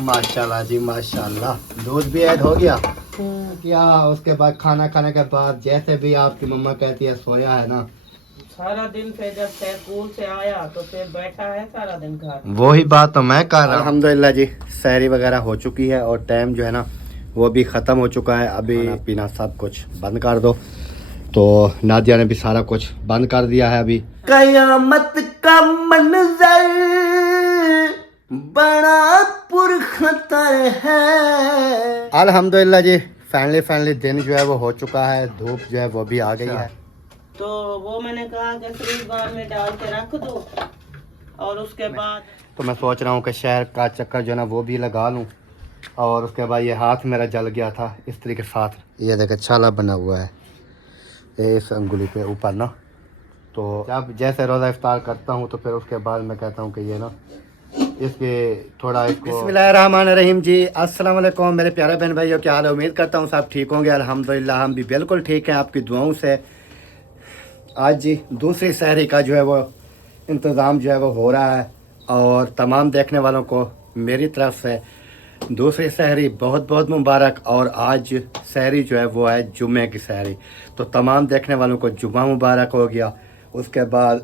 माशाल्लाह जी माशाल्लाह। दूध भी ऐड हो गया क्या? उसके बाद खाना खाने के बाद जैसे भी आपकी मम्मा कहती है सोया है ना सारा दिन, फिर जब से स्कूल से आया तो फिर बैठा है सारा दिन घर। वही बात तो मैं कर रहा हूँ। अल्हम्दुलिल्लाह जी सहरी वगैरह हो चुकी है और टाइम जो है ना वो भी ख़त्म हो चुका है। अभी खाना पीना सब कुछ बंद कर दो। तो नादिया ने भी सारा कुछ बंद कर दिया है। अभी कयामत का मंजर बड़ा पुरखतर है। अल्हम्दुलिल्लाह जी फाइनली दिन जो है वो हो चुका है। धूप जो है वो भी आ गई है। तो वो मैंने कहा कि फ्रीज बार में डाल के रख दो और उसके बाद तो मैं सोच रहा हूँ कि शहर का चक्कर जो है ना वो भी लगा लूँ। और उसके बाद ये हाथ मेरा जल गया था इस तरीके के साथ। ये देखे छाला बना हुआ है इस अंगुली पे ऊपर ना। तो जब जैसे रोज़ा इफ्तार करता हूँ तो फिर उसके बाद मैं कहता हूँ कि ये ना इसके थोड़ा इसको बिस्मिल्लाहिर्रहमानिर्रहीम जी। अस्सलाम वालेकुम मेरे प्यारे बहन भाइयों, क्या हाल है? उम्मीद करता हूँ सब ठीक होंगे। अल्हम्दुलिल्लाह हम भी बिल्कुल ठीक हैं आपकी दुआओं से। आज जी दूसरी सहरी का जो है वो इंतज़ाम जो है वो हो रहा है और तमाम देखने वालों को मेरी तरफ से दूसरी सहरी बहुत बहुत मुबारक। और आज सहरी जो है वो है जुम्मे की सहरी। तो तमाम देखने वालों को जुम्मा मुबारक हो गया। उसके बाद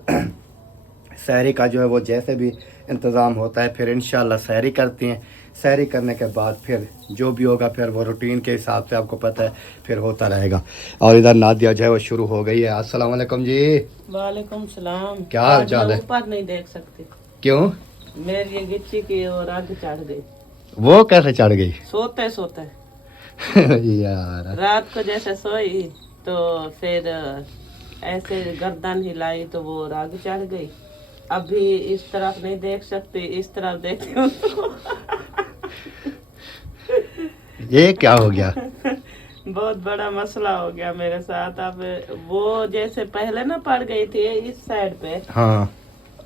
सहरी का जो है वो जैसे भी इंतज़ाम होता है फिर इंशाल्लाह सहरी करती हैं। सहरी करने के बाद फिर जो भी होगा फिर वो रूटीन के हिसाब से आपको पता है फिर होता रहेगा। और इधर नादिया जो है वो शुरू हो गई है। अस्सलाम वालेकुम जी। वालेकुम सलाम। क्या हाल चाल है? ऊपर नहीं देख सकती क्यों? मेरी ये गिच्ची की और आग चढ़ गई। वो कैसे चढ़ गई? सोते सोते यार रात को जैसे सोई तो फिर ऐसे गर्दन हिलाई तो वो राग चढ़ गई। अभी इस तरफ नहीं देख सकती, इस तरफ देखती हूँ तो ये क्या हो गया? बहुत बड़ा मसला हो गया मेरे साथ। अब वो जैसे पहले ना पड़ गई थी इस साइड पे, हाँ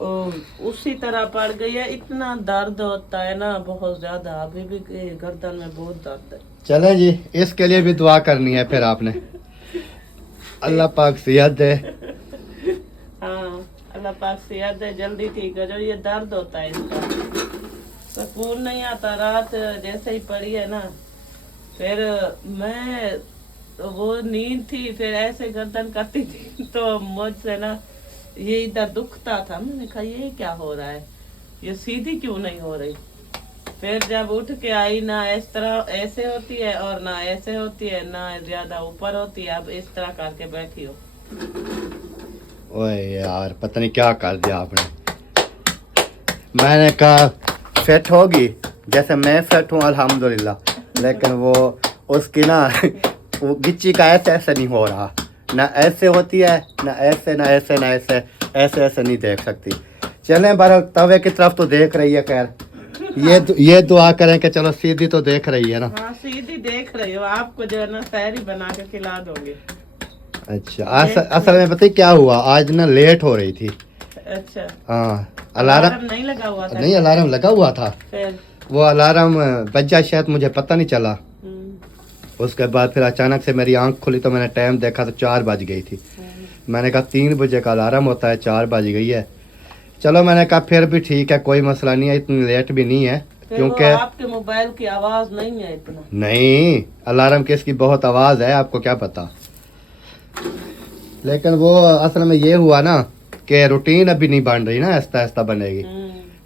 उसी तरह पड़ गई है। इतना दर्द होता है ना बहुत ज्यादा। अभी भी गर्दन में बहुत दर्द है। चले जी इसके लिए भी दुआ करनी है फिर आपने। अल्लाह पाक सेहत दे। हाँ अल्लाह पाक सेहत दे, जल्दी ठीक हो जाओ। ये दर्द होता है इसका, सुकून नहीं आता। रात जैसे ही पड़ी है ना फिर मैं वो नींद थी, फिर ऐसे गर्दन करती थी तो मुझसे ना ये इधर दुखता था। मैंने कहा ये क्या हो रहा है, ये सीधी क्यों नहीं हो रही। फिर जब उठ के आई ना इस तरह ऐसे होती है और ना ऐसे होती है, ना ज्यादा ऊपर होती है। अब इस तरह करके बैठी हो। ओए यार पता नहीं क्या कर दिया आपने। मैंने कहा फिट होगी जैसे मैं फिट हूँ अल्हम्दुलिल्लाह। लेकिन वो उसकी ना वो गिच्ची का ऐसे ऐसे नहीं हो रहा। ना ऐसे होती है ना ऐसे ना ऐसे ना ऐसे ऐसे ऐसे नहीं देख सकती। चलें बार तवे की तरफ तो देख रही है। खैर ये दुआ करें कि चलो सीधी तो देख रही है ना। हाँ सीधी देख रही हो। आपको जो है ना सहरी बना के खिला दोगे। अच्छा असल में पता है क्या हुआ? आज ना लेट हो रही थी। अच्छा हाँ अलार्म नहीं लगा हुआ था? नहीं अलार्म लगा हुआ था। फिर वो अलार्म बजा शायद मुझे पता नहीं चला। उसके बाद फिर अचानक से मेरी आंख खुली तो मैंने टाइम देखा तो 4 बज गई थी। मैंने कहा 3 बजे का अलार्म होता है, 4 बज गई है। चलो मैंने कहा फिर भी ठीक है कोई मसला नहीं है, इतनी लेट भी नहीं है। क्योंकि आपके मोबाइल की आवाज नहीं है इतना। नहीं अलार्म की इसकी बहुत आवाज़ है, आपको क्या पता। लेकिन वो असल में ये हुआ ना कि रूटीन अभी नहीं बन रही ना, आहिस्ता आहिस्ता बनेगी।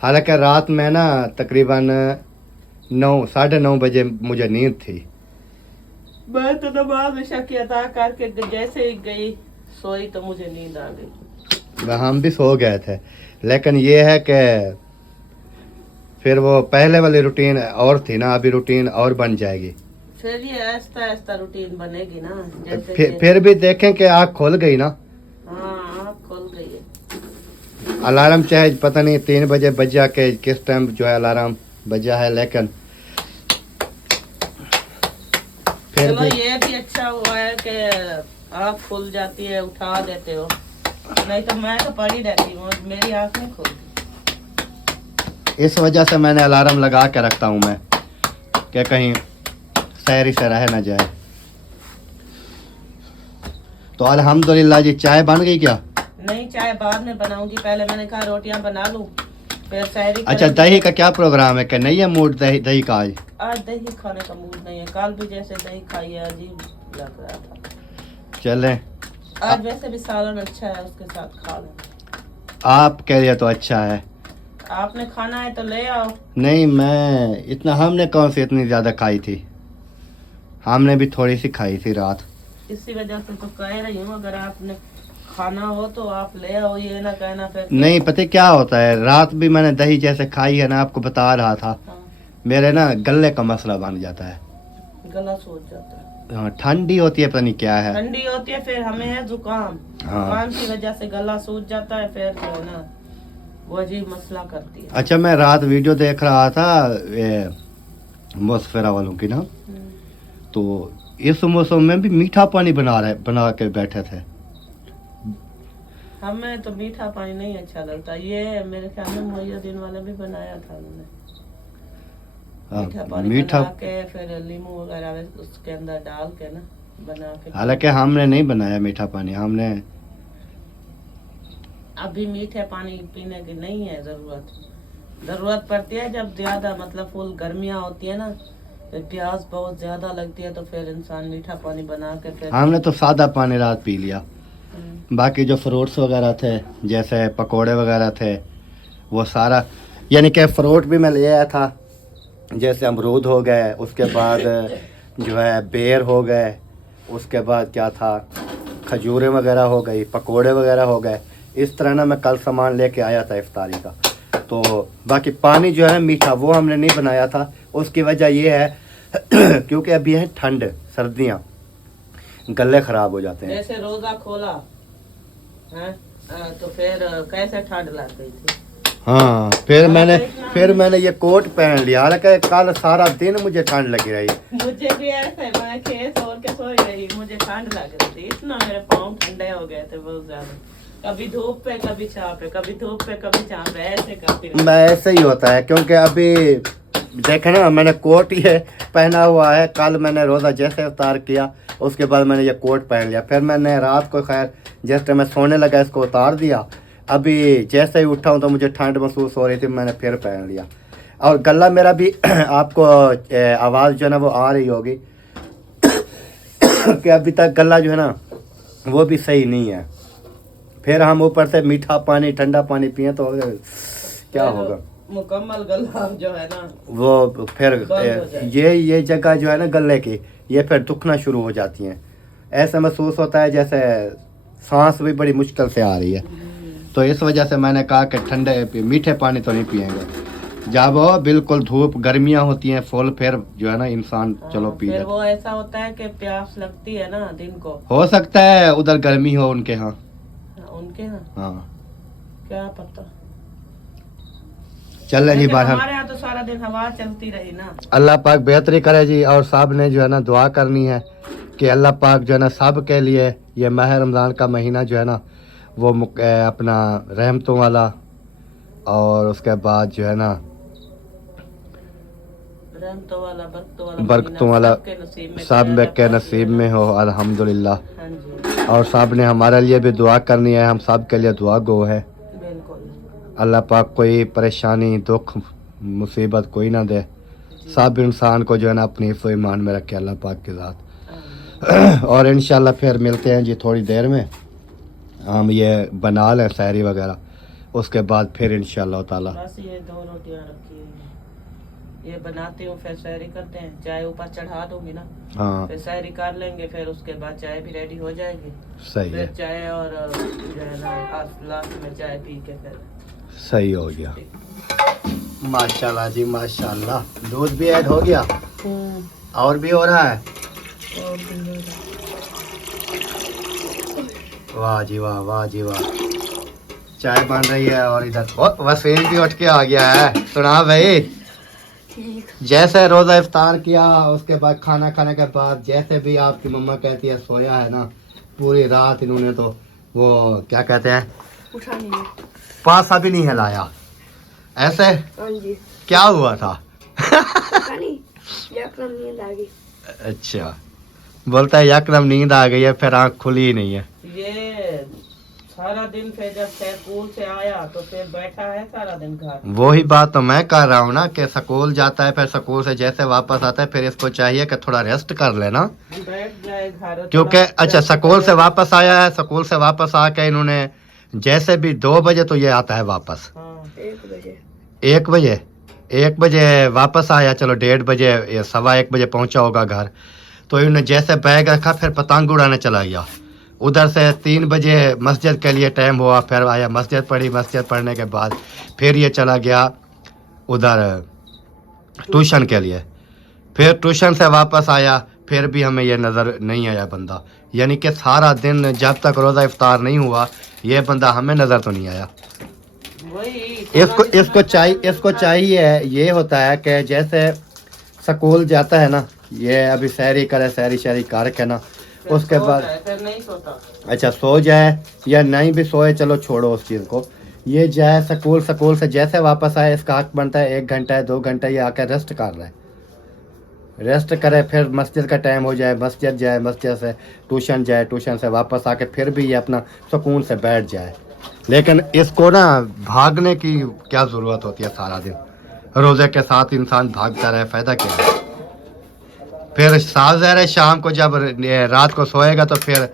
हालांकि रात में ना तकरीबन 9 साढ़े 9 बजे मुझे नींद थी। मैं तो नमाज इशा की अदा करके जैसे ही गई सोई तो मुझे नींद आ गई। हम भी सो गए थे। लेकिन ये है कि फिर वो पहले वाली रूटीन और थी ना, अभी रूटीन और बन जाएगी। फिर ये आहिस्ता आहिस्ता रूटीन बनेगी ना। जैसे फिर भी देखें कि आँख खुल गई ना। हाँ आँख खुल गई है। अलार्म चाहे पता नहीं 3 बजे बजा के किस टाइम जो है अलार्म बजा है, लेकिन फिर चलो ये भी अच्छा हुआ है कि आँख खुल जाती है, उठा देते हो। नहीं तो मैं तो पड़ी रहती हूँ, मेरी आँख नहीं खुलती। इस वजह से मैंने अलार्म लगा के रखता हूँ मैं कि कहीं सहरी से रह ना जाए। तो अल्हम्दुलिल्लाह जी चाय बन गई क्या? नहीं चाय बाद में बनाऊंगी, पहले मैंने कहा रोटियां बना लूं फिर सहरी अच्छा, करेंगे। दही का क्या प्रोग्राम है? कि नहीं है मूड दही का आज? आज दही खाने का मूड नहीं है, कल भी जैसे दही खाई है अजीब लग रहा था। चलें, आज वैसे भी सालन अच्छा है, उसके साथ खा लें। आप कह रहे तो अच्छा है। आपने खाना है तो ले आओ। नहीं, मैं इतना, हमने कौन सी इतनी ज़्यादा खाई थी, हमने भी थोड़ी सी खाई थी रात। इसी वजह से तो कह रही हूँ, अगर आपने खाना हो तो आप ले आओ, ये ना कहना फिर। नहीं, पता क्या होता है, रात भी मैंने दही जैसे खाई है ना, आपको बता रहा था, हाँ, मेरे ना गले का मसला बन जाता है। गला सूज जाता है। हाँ, ठंडी होती है, पता नहीं क्या है। ठंडी होती है, फिर हमें है जुकाम। हाँ। जुकाम की वजह से गला सूज जाता है, फिर जो है ना वो अजीब मसला करती है। अच्छा, मैं रात वीडियो देख रहा था मुसफिरा वालों की ना, तो इस मौसम में भी मीठा पानी बना के बैठे थे। हमें तो मीठा पानी नहीं अच्छा लगता, ये मेरे ख्याल में मोहिउद्दीन वाले भी बनाया था उन्होंने। हाँ, मीठा पानी मीठा। बना के फिर नींबू वगैरह उसके अंदर डाल के ना बना के। हालांकि हमने नहीं बनाया मीठा पानी, हमने अभी मीठे पानी पीने की नहीं है जरूरत पड़ती है जब ज्यादा मतलब फुल गर्मियाँ होती है ना, तो प्यास बहुत ज्यादा लगती है, तो फिर इंसान मीठा पानी बना के फिर। हमने तो सादा पानी रात पी लिया। हम्म, बाकी जो फ्रूट्स वगैरह थे, जैसे पकोड़े वगैरह थे, वो सारा, यानी कि फ्रूट भी मैं ले आया था, जैसे अमरूद हो गए, उसके बाद जो है बेर हो गए, उसके बाद क्या था, खजूरें वगैरह हो गई, पकोड़े वगैरह हो गए। इस तरह ना मैं कल सामान लेके आया था इफ्तारी का। तो बाकी पानी जो है मीठा वो हमने नहीं बनाया था। उसकी वजह ये है क्योंकि अभी है ठंड, सर्दियाँ, गले ख़राब हो जाते हैं। जैसे रोजा खोला है तो फिर कैसे ठंड लग गई थी। हाँ, फिर मैंने ये कोट पहन लिया, हालांकि कल सारा दिन मुझे ठंड लगी रही। मुझे भी ऐसा है, मैं खेत और के सोई रही, मुझे ठंड लग रही थी, इतना मेरे पाँव ठंडे हो गए थे बहुत ज्यादा। कभी धूप पे कभी छाँव पे, कभी धूप पे कभी छाँव पे, ऐसे करती रही। मैं ऐसे ही होता है, क्योंकि अभी देखे ना, मैंने कोट ये पहना हुआ है। कल मैंने रोज़ा जैसे इफ्तार किया, उसके बाद मैंने ये कोट पहन लिया। फिर मैंने रात को खैर जैसे मैं सोने लगा इसको उतार दिया। अभी जैसे ही उठा हूँ तो मुझे ठंड महसूस हो रही थी, मैंने फिर पहन लिया। और गला मेरा भी आपको आवाज़ जो है ना वो आ रही होगी कि अभी तक गला जो है ना वो भी सही नहीं है। फिर हम ऊपर से मीठा पानी ठंडा पानी पिए तो क्या होगा, मुकम्मल गला जो है ना वो फिर बंद हो जाए। ये जगह जो है ना गले की, ये फिर दुखना शुरू हो जाती हैं। ऐसा महसूस होता है जैसे सांस भी बड़ी मुश्किल से आ रही है। तो इस वजह से मैंने कहा कि ठंडे मीठे पानी तो नहीं पिएंगे। जब वो बिल्कुल धूप गर्मियाँ होती हैं फुल, फिर जो है ना इंसान चलो पी फिर जाता। वो ऐसा होता है कि प्यास लगती है ना दिन को। हो सकता है उधर गर्मी हो उनके यहाँ। उनके यहाँ हाँ, क्या पता। चल जी लेकिन बाहर। हमारे यहाँ तो सारा दिन हवा चलती रही ना। अल्लाह पाक बेहतरी करे जी। और सब ने जो है ना दुआ करनी है कि अल्लाह पाक जो है ना सब के लिए ये माह रमज़ान का महीना जो है ना वो अपना रहमतों वाला, और उसके बाद जो है ना रहमतों वाला बरकतों वाला सब में के नसीब में हो, अल्हम्दुलिल्लाह। हाँ जी, और सब ने हमारे लिए भी दुआ करनी है, हम सब के लिए दुआ गो है। बिल्कुल। अल्लाह पाक कोई परेशानी दुख मुसीबत कोई ना दे, सब इंसान को जो है ना अपनी हिफ्ज़ ईमान में रखे अल्लाह पाक के साथ। और इंशाल्लाह फिर मिलते हैं जी थोड़ी देर में। हम ये बना लें सहरी वगैरह, उसके बाद फिर इंशाल्लाह ताला। बस ये 2 रोटियां रखी हुई हैं, ये बनाती हूँ, फिर सहरी करते हैं, चाय ऊपर चढ़ा दूंगी ना। हाँ, फिर सहरी कर लेंगे, फिर उसके बाद चाय भी रेडी हो जाएगी। सही है, फिर चाय और जो है ना लास्ट में चाय पी के फिर सही हो गया। माशाल्लाह जी माशाल्लाह। दूध भी ऐड हो गया और भी हो रहा है। और भी हो जाए। वाह जी वाह, वाह जी वाह। चाय बन रही है और इधर वसीम भी उठ के आ गया है। सुना भाई, जैसे रोज़ा इफ्तार किया, उसके बाद खाना खाने के बाद जैसे भी आपकी मम्मा कहती है सोया है ना, पूरी रात इन्होंने तो वो क्या कहते हैं उठा नहीं। पासा भी नहीं हिलाया। ऐसे हाँ जी। क्या हुआ था? पता नहीं, यकदम नींद आ गई। अच्छा, बोलता है यकदम नींद आ गई है, फिर आँख खुली ही नहीं है। ये सारा दिन फिर जब स्कूल से आया तो फिर बैठा है सारा दिन घर। वही बात तो मैं कर रहा हूँ ना कि स्कूल जाता है, फिर स्कूल से जैसे वापस आता है फिर इसको चाहिए कि थोड़ा रेस्ट कर लेना, बैठ जाए घर। क्योंकि अच्छा स्कूल से वापस आया है, स्कूल से वापस आके इन्होंने जैसे भी 2 बजे तो ये आता है वापस। हाँ 1 बजे 1 बजे वापस आया, चलो 1:30 बजे या 1:15 बजे पहुंचा होगा घर। तो इन्होंने जैसे बैग रखा फिर पतंग उड़ाने चला गया। उधर से 3 बजे मस्जिद के लिए टाइम हुआ, फिर आया मस्जिद पढ़ी, मस्जिद पढ़ने के बाद फिर ये चला गया उधर ट्यूशन के लिए। फिर ट्यूशन से वापस आया, फिर भी हमें ये नज़र नहीं आया बंदा। यानी कि सारा दिन जब तक रोज़ा इफ्तार नहीं हुआ ये बंदा हमें नज़र तो नहीं आया। वही इसको चाहिए ये होता है कि जैसे स्कूल जाता है ना, ये अभी सैरी करे, सैरी करके ना उसके बाद फिर नहीं सोता। अच्छा सो जाए या नहीं भी सोए, चलो छोड़ो उस चीज़ को। ये जाए स्कूल से जैसे वापस आए, इसका हक बनता है 1 घंटा है 2 घंटा ये आकर रेस्ट कर रहा है, रेस्ट करे, फिर मस्जिद का टाइम हो जाए मस्जिद जाए, मस्जिद से ट्यूशन जाए, ट्यूशन से वापस आके फिर भी ये अपना सुकून से बैठ जाए। लेकिन इसको ना भागने की क्या ज़रूरत होती है, सारा दिन रोज़े के साथ इंसान भागता रहे, फ़ायदा क्या है। फिर ज़ाहिर है शाम को जब रात को सोएगा तो फिर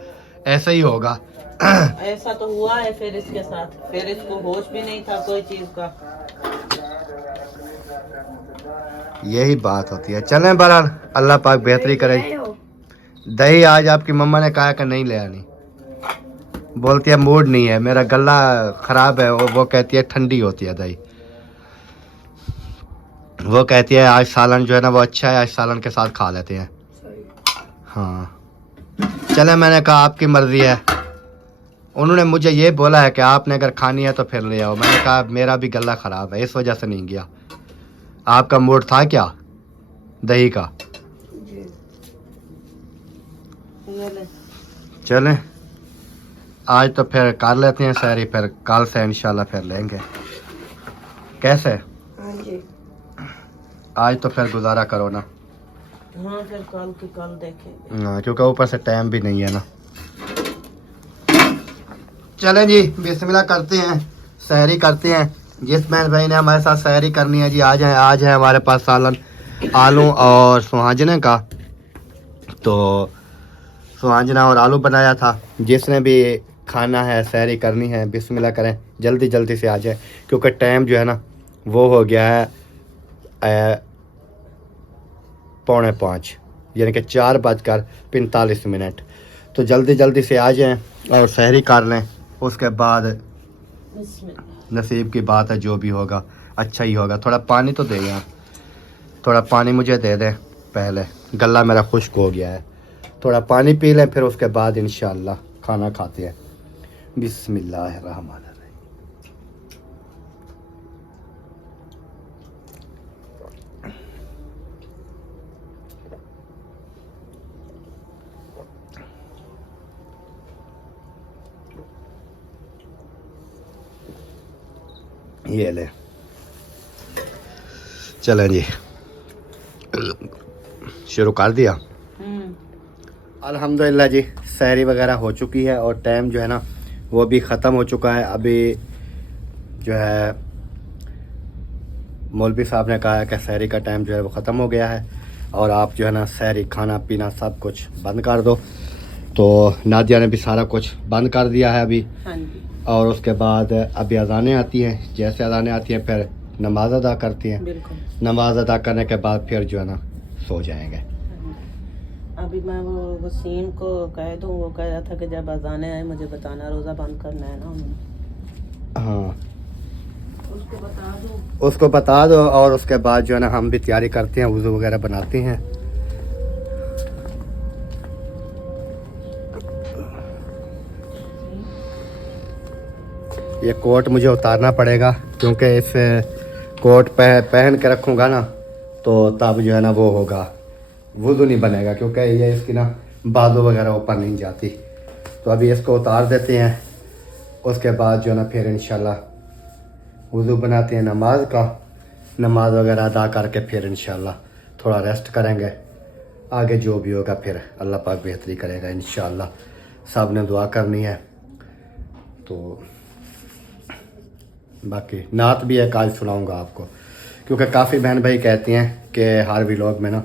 ऐसे ही होगा। ऐसा तो हुआ है फिर इसके साथ, फिर इसको होश भी नहीं था कोई चीज का। यही बात होती है। चलें बहरहाल अल्लाह पाक बेहतरी करे। आए हो? दही आज आपकी मम्मा ने कहा कि नहीं ले आनी, बोलती है मूड नहीं है, मेरा गला ख़राब है। वो कहती है ठंडी होती है दही, वो कहती है आज सालन जो है ना वो अच्छा है, आज सालन के साथ खा लेते हैं। हाँ चले, मैंने कहा आपकी मर्ज़ी है। उन्होंने मुझे ये बोला है कि आपने अगर खानी है तो फिर ले आओ। मैंने कहा मेरा भी गला ख़राब है, इस वजह से नहीं गया। आपका मूड था क्या दही का? जी ये ले। चलें आज तो फिर कर लेते हैं सैरी, फिर कल से इंशाल्लाह फिर लेंगे। कैसे हाँ जी आज तो फिर गुजारा करो ना। हाँ फिर कल की कल देखेंगे। हाँ क्योंकि ऊपर से टाइम भी नहीं है ना। चलें जी बिस्मिल्लाह करते हैं, सैरी करते हैं। जिस बहन भाई ने हमारे साथ सैरी करनी है जी आज है हमारे पास सालन आलू और सुहाजने का। तो सुहाजना और आलू बनाया था। जिसने भी खाना है सैरी करनी है बिस्मिल्लाह करें, जल्दी जल्दी से आ जाए, क्योंकि टाइम जो है ना वो हो गया है 4:45 यानी कि 4:45। तो जल्दी जल्दी से आ जाएं और सहरी कर लें। उसके बाद नसीब की बात है, जो भी होगा अच्छा ही होगा। थोड़ा पानी तो दें आप, थोड़ा पानी मुझे दे दें पहले, गला मेरा खुश्क हो गया है। थोड़ा पानी पी लें, फिर उसके बाद इंशाअल्लाह खाना खाते हैं। बिस्मिल्लाहिर्रहमानिर्रहीम। ये ले, चलें जी शुरू कर दिया। अल्हम्दुलिल्लाह जी सैरी वगैरह हो चुकी है और टाइम जो है ना वो भी ख़त्म हो चुका है। अभी जो है मौलवी साहब ने कहा है कि सैरी का टाइम जो है वो ख़त्म हो गया है और आप जो है ना सैरी खाना पीना सब कुछ बंद कर दो। तो नादिया ने भी सारा कुछ बंद कर दिया है अभी। हाँ जी। और उसके बाद अभी अज़ानें आती हैं, जैसे अज़ानें आती हैं फिर नमाज अदा करती हैं। बिल्कुल। नमाज अदा करने के बाद फिर जो है ना सो जाएंगे। अभी मैं वो वसीम को कह दूँ, वो कह रहा था कि जब अजाने आए मुझे बताना, रोज़ा बंद करना है ना उन्होंने। हाँ उसको बता उसको बता दो। दो और उसके बाद जो है ना हम भी तैयारी करते हैं, वज़ू वगैरह बनाते हैं। ये कोट मुझे उतारना पड़ेगा क्योंकि इस कोट पहन के रखूँगा ना तो तब जो है ना वो होगा, वज़ू नहीं बनेगा, क्योंकि ये इसकी ना बाजू वगैरह ऊपर नहीं जाती। तो अभी इसको उतार देते हैं, उसके बाद जो है ना फिर इंशाल्लाह वज़ू बनाते हैं नमाज का। नमाज वगैरह अदा करके फिर इंशाल्लाह थोड़ा रेस्ट करेंगे। आगे जो भी होगा फिर अल्लाह पाक बेहतरी करेगा इंशाल्लाह। सब ने दुआ करनी है। तो बाकी नात भी एक आज सुनाऊंगा आपको, क्योंकि काफ़ी बहन भाई कहती हैं कि हर व्लॉग में ना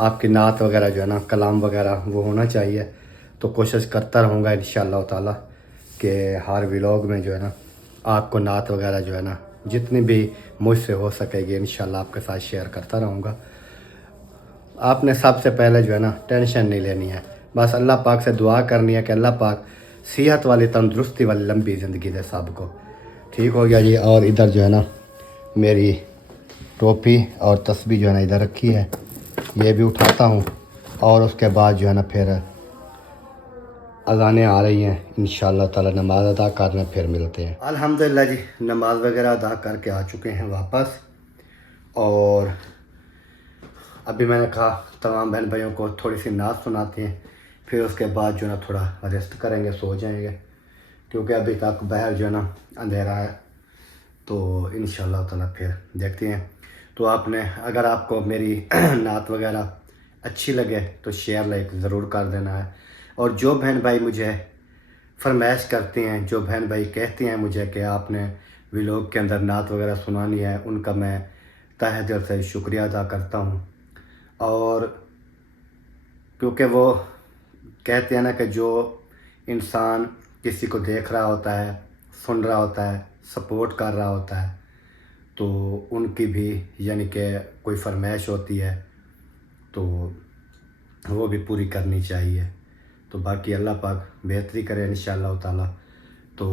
आपकी नात वगैरह जो है ना, कलाम वगैरह वो होना चाहिए। तो कोशिश करता रहूँगा इंशाअल्लाह ताला कि हर व्लॉग में जो है ना आपको नात वगैरह जो है ना जितनी भी मुझसे हो सकेगी इंशाअल्लाह आपके साथ शेयर करता रहूँगा। आपने सबसे पहले जो है ना टेंशन नहीं लेनी है, बस अल्लाह पाक से दुआ करनी है कि अल्लाह पाक सेहत वाली, तंदुरुस्ती वाली लंबी ज़िंदगी दे सबको। ठीक हो गया जी। और इधर जो है ना मेरी टोपी और तस्बीह जो है ना इधर रखी है, ये भी उठाता हूँ और उसके बाद जो है ना फिर अज़ानें आ रही हैं, इंशाअल्लाह ताला नमाज़ अदा करना फिर मिलते हैं। अल्हम्दुलिल्लाह जी, नमाज़ वगैरह अदा करके आ चुके हैं वापस। और अभी मैंने कहा तमाम बहन भाइयों को थोड़ी सी नात सुनाते हैं, फिर उसके बाद जो है ना थोड़ा रेस्ट करेंगे, सो जाएंगे, क्योंकि अभी तक बाहर जो है ना अंधेरा है। तो इंशाअल्लाह ताला फिर देखते हैं। तो आपने, अगर आपको मेरी नात वगैरह अच्छी लगे तो शेयर लाइक ज़रूर कर देना है। और जो बहन भाई मुझे फरमाइश करते हैं, जो बहन भाई कहते हैं मुझे कि आपने व्लॉग के अंदर नात वगैरह सुनानी है, उनका मैं तहे दिल से शुक्रिया अदा करता हूँ। और क्योंकि वो कहते हैं ना कि जो इंसान किसी को देख रहा होता है, सुन रहा होता है, सपोर्ट कर रहा होता है, तो उनकी भी यानी कि कोई फरमाइश होती है तो वो भी पूरी करनी चाहिए। तो बाकी अल्लाह पाक बेहतरी करे इंशाअल्लाह ताला। तो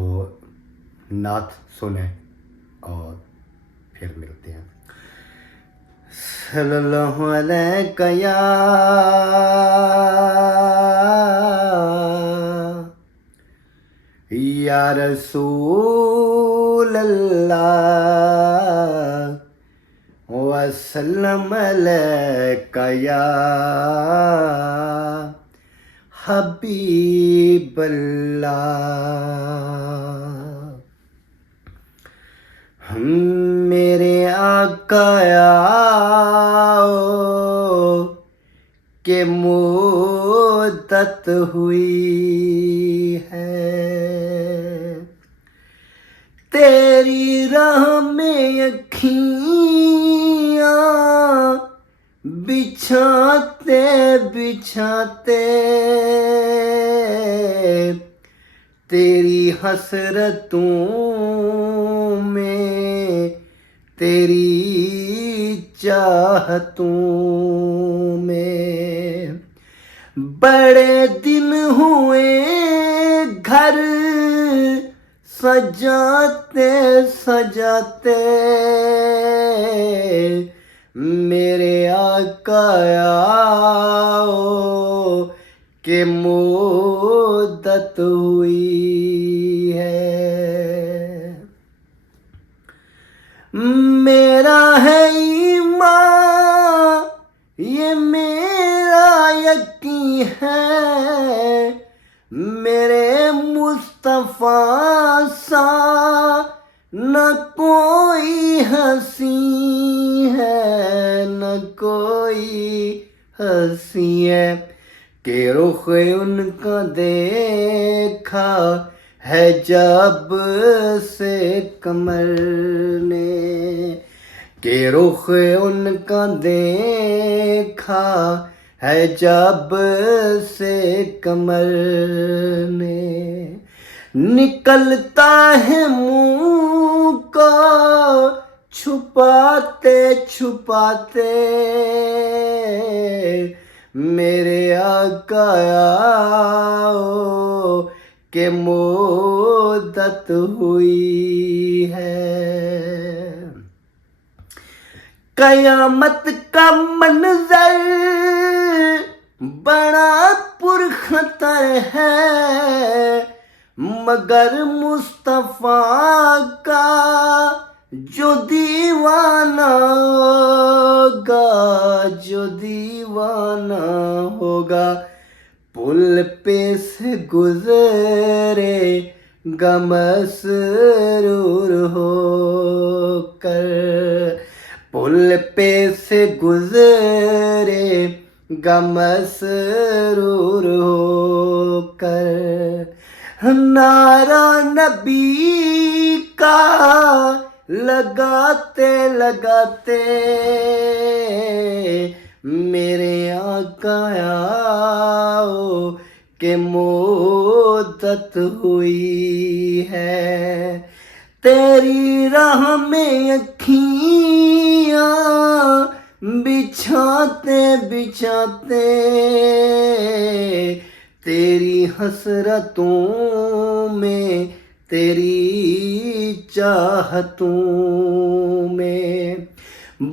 नात सुने और फिर मिलते हैं। सल्लल्लाहु अलैहि या रसूल अल्लाह वसल्लम अलैका या हबीब अल्लाह। मेरे आका आओ के मुद्दत हुई है, तेरी राह में अखियाँ बिछाते बिछाते तेरी हसरतों में, तेरी चाहतों में बड़े दिन हुए घर सजाते सजाते, मेरे आका आओ के मुद्दत हुई है। मेरा है ईमान, ये मेरा यकीन है, मेरे मुस्तफा सा न कोई हंसी है, न कोई हंसी है, के रुख उनका देखा है जब से कमर ने, के रुख उनका देखा है जब से कमर ने, निकलता है मुंह को छुपाते छुपाते, मेरे आका आओ के मुद्दत हुई है। कयामत का मंजर बड़ा पुरखतर है, मगर मुस्तफा का जो दीवाना होगा, जो दीवाना होगा, पुल पे से गुजरे गमसरूर होकर, पुल पे से गुजरे गमसरूर होकर, नारा नबी का लगाते लगाते मेरे आका आओ के मोदत हुई है। तेरी राह में अखियाँ बिछाते बिछाते तेरी हसरतों में तेरी चाहतों में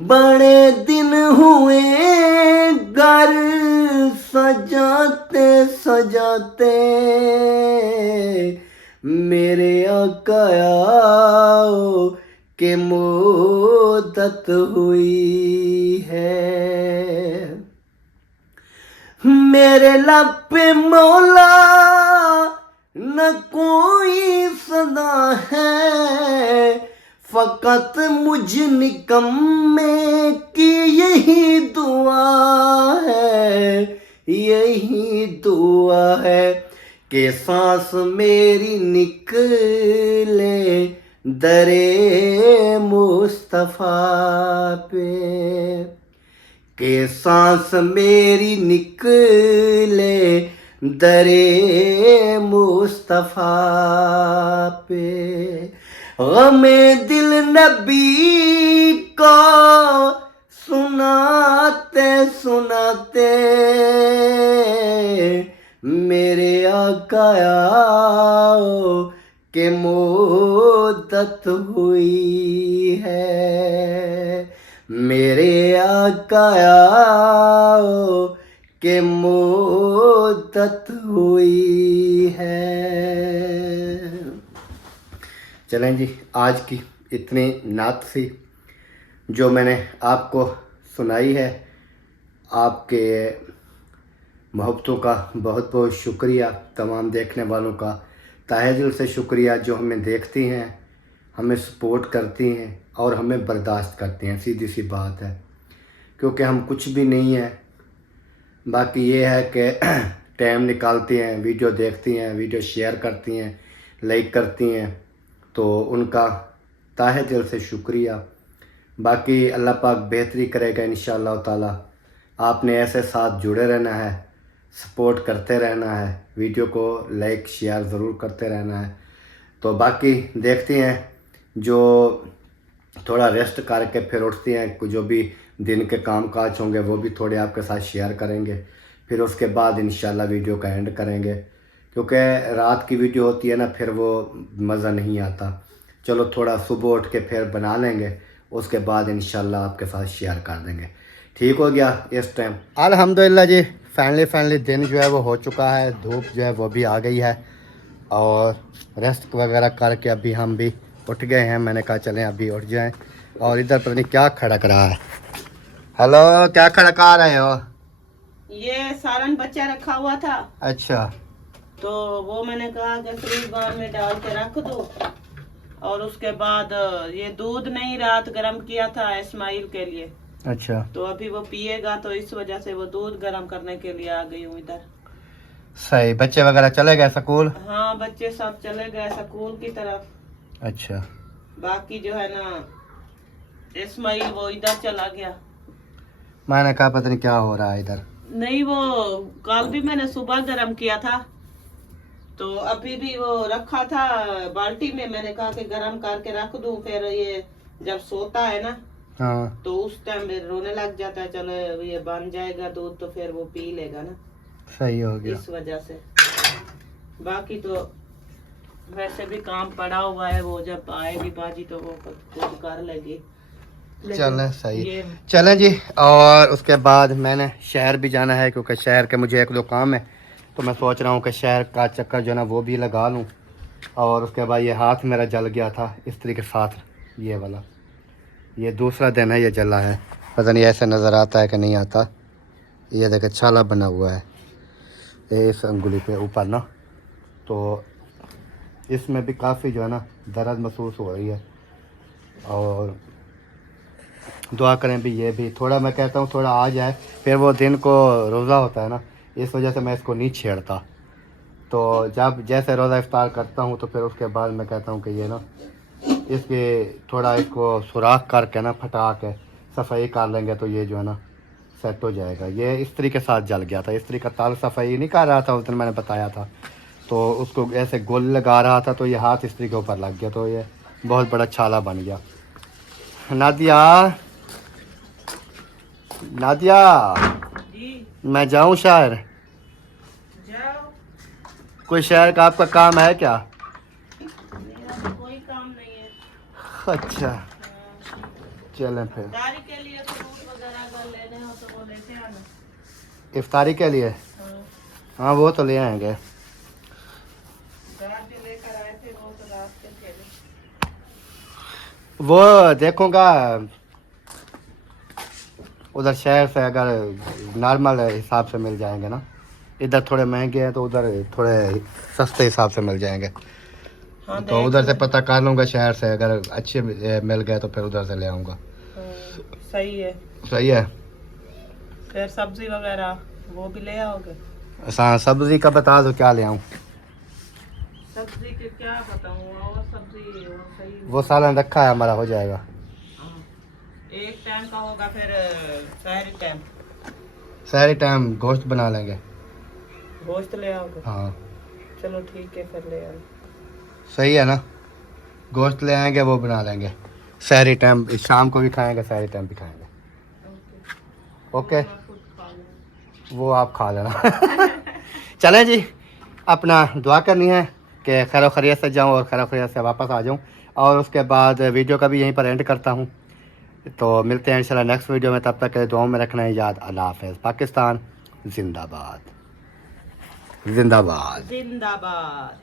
बड़े दिन हुए घर सजाते सजाते मेरे आका आओ के मोदत हुई है। मेरे लब पे मौला न कोई सदा है, फकत मुझ निकम्मे की यही दुआ है, यही दुआ है कि सांस मेरी निकले दरे मुस्तफ़ा पे, के सांस मेरी निकले दरे मुस्तफ़ा पे। गमे दिल नबी को सुनाते सुनाते मेरे आका आओ के मोदत हुई है, मेरे आका आओ के मोदत हुई है। चलें जी, आज की इतनी नात सी जो मैंने आपको सुनाई है। आपके मोहब्बतों का बहुत बहुत शुक्रिया, तमाम देखने वालों का तहे दिल से शुक्रिया जो हमें देखती हैं, हमें सपोर्ट करती हैं और हमें बर्दाश्त करती हैं। सीधी सी बात है, क्योंकि हम कुछ भी नहीं हैं। बाकी ये है कि टाइम निकालती हैं, वीडियो देखती हैं, वीडियो शेयर करती हैं, लाइक करती हैं, तो उनका तहे दिल से शुक्रिया। बाकी अल्लाह पाक बेहतरी करेगा इंशाअल्लाह ताला। आपने ऐसे साथ जुड़े रहना है, सपोर्ट करते रहना है, वीडियो को लाइक शेयर ज़रूर करते रहना है। तो बाकी देखते हैं, जो थोड़ा रेस्ट करके फिर उठती हैं, जो भी दिन के काम काज होंगे वो भी थोड़े आपके साथ शेयर करेंगे। फिर उसके बाद इंशाल्लाह वीडियो का एंड करेंगे, क्योंकि रात की वीडियो होती है ना, फिर वो मज़ा नहीं आता। चलो थोड़ा सुबह उठ के फिर बना लेंगे, उसके बाद इंशाल्लाह आपके साथ शेयर कर देंगे। ठीक हो गया इस टाइम। अल्हम्दुलिल्लाह जी, फाइनली दिन जो है वो हो चुका है, धूप जो है वो भी आ गई है और रेस्ट वगैरह करके अभी हम भी उठ गए हैं। मैंने कहा चलें अभी उठ जाएं। और इधर पता नहीं क्या खड़क रहा है। हेलो, क्या खड़का रहे हो? ये सालन बच्चा रखा हुआ था। अच्छा, तो वो मैंने कहा कि फ्रीज बार में डाल के रख दो। और उसके बाद ये दूध नहीं रात गर्म किया था इस्माइल के लिए। अच्छा, तो अभी वो पिएगा, तो इस वजह से वो दूध गर्म करने के लिए आ गई हूँ इधर। सही। बच्चे वगैरह चले गए स्कूल? हाँ, बच्चे सब चले गए स्कूल की तरफ। अच्छा, बाकी जो है ना, इस्माइल वो इधर चला गया। मैंने कहा पता नहीं क्या हो रहा है इधर। नहीं, वो कल भी मैंने सुबह गर्म किया था, तो अभी भी वो रखा था बाल्टी में। मैंने कहा कि गर्म करके रख दूं, फिर ये जब सोता है ना, हाँ, तो उस टाइम रोने लग जाता है। चलो ये बन जाएगा दूध तो फिर वो पी लेगा ना, सही हो गया। इस वजह से। बाकी तो वैसे भी काम पड़ा हुआ है, वो जब आएगी बाजी तो वो खुद कर लेगी। चलें, सही। चलें जी, और उसके बाद मैंने शहर भी जाना है, क्योंकि शहर के मुझे एक दो काम है। तो मैं सोच रहा हूँ कि शहर का चक्कर जो है ना वो भी लगा लूँ। और उसके बाद ये हाथ मेरा जल गया था इस तरीके के साथ, ये वाला, ये दूसरा दिन है ये जला है। पता नहीं ऐसे नज़र आता है कि नहीं आता। ये देखे छाला बना हुआ है इस अंगुली पे ऊपर ना, तो इसमें भी काफ़ी जो है ना दर्द महसूस हो रही है। और दुआ करें भी ये भी थोड़ा, मैं कहता हूँ थोड़ा आ जाए। फिर वो दिन को रोज़ा होता है ना, इस वजह से मैं इसको नहीं छेड़ता। तो जब जैसे रोज़ा इफ्तार करता हूँ तो फिर उसके बाद मैं कहता हूँ कि ये ना इसके थोड़ा इसको सुराख करके ना फटा के सफाई कर लेंगे तो ये जो है ना सेट हो जाएगा। ये इस्त्री के साथ जल गया था, इस्त्री का तार सफाई नहीं कर रहा था उस दिन मैंने बताया था, तो उसको ऐसे गोल लगा रहा था तो ये हाथ इस्त्री के ऊपर लग गया, तो ये बहुत बड़ा छाला बन गया। नादिया, नादिया, जी मैं जाऊँ शहर? जाओ। कोई शहर का आपका काम है क्या? मेरा तो कोई काम नहीं है। अच्छा हाँ, चलें फिर। गाड़ी के लिए फ्रूट वगैरह अगर लेने हो तो वो लेते आना। इफ्तारी के लिए? हाँ, हाँ वो तो ले आएंगे। गाड़ी लेकर आए थे वो तो रास्ते के लिए। वो देखूंगा उधर शहर से अगर नॉर्मल हिसाब से मिल जाएंगे ना, इधर थोड़े महंगे हैं तो उधर थोड़े सस्ते हिसाब से मिल जाएंगे। हाँ, तो उधर से पता कर लूँगा शहर से, अगर अच्छे मिल गए तो फिर उधर से ले आऊँगा। सही है। सही है। फिर सब्जी वगैरह वो भी ले आओगे? हाँ सब्ज़ी का बता दो क्या ले आऊँ। सब्जी के क्या बताऊँ, और सब्जी वो सही। वो सालन रखा है हमारा, हो जाएगा। हाँ, एक टाइम का होगा फिर सहरी टाइम। सारे टाइम गोश्त बना लेंगे। गोश्त ले आओगे? हाँ चलो ठीक है फिर ले आओ। सही है ना, गोश्त ले आएंगे वो बना लेंगे। सहरी टाइम शाम को भी खाएंगे, सहरी टाइम भी खाएंगे। ओके मैं खुद खा लूँ। वो आप खा लेना। चलें जी, अपना दुआ करनी है कि खैर खैरियत से जाऊं और खैर खैरियत से वापस आ जाऊं, और उसके बाद वीडियो का भी यहीं पर एंड करता हूं। तो मिलते हैं इंशाल्लाह नेक्स्ट वीडियो में, तब तक के दुआओं में रखना है याद। अल्लाह हाफ़िज़। पाकिस्तान जिंदाबाद, जिंदाबाद। जिंदाबाद।